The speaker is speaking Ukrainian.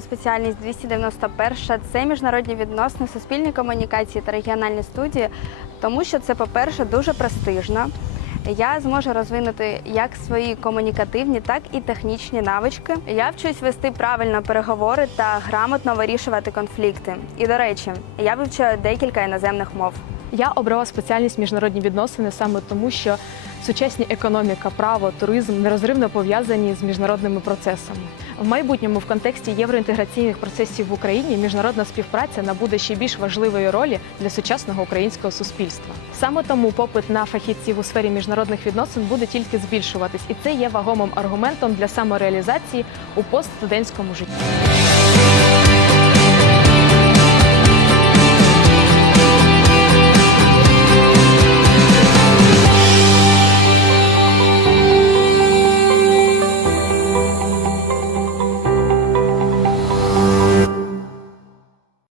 спеціальність 291 це міжнародні відносини, суспільні комунікації та регіональні студії, тому що це, по-перше, дуже престижно. Я зможу розвинути як свої комунікативні, так і технічні навички. Я вчусь вести правильно переговори та грамотно вирішувати конфлікти. І до речі, я вивчаю декілька іноземних мов. Я обрала спеціальність міжнародні відносини саме тому, що сучасні економіка, право, туризм нерозривно пов'язані з міжнародними процесами. В майбутньому в контексті євроінтеграційних процесів в Україні міжнародна співпраця набуде ще більш важливої ролі для сучасного українського суспільства. Саме тому попит на фахівців у сфері міжнародних відносин буде тільки збільшуватись, і це є вагомим аргументом для самореалізації у постстудентському житті.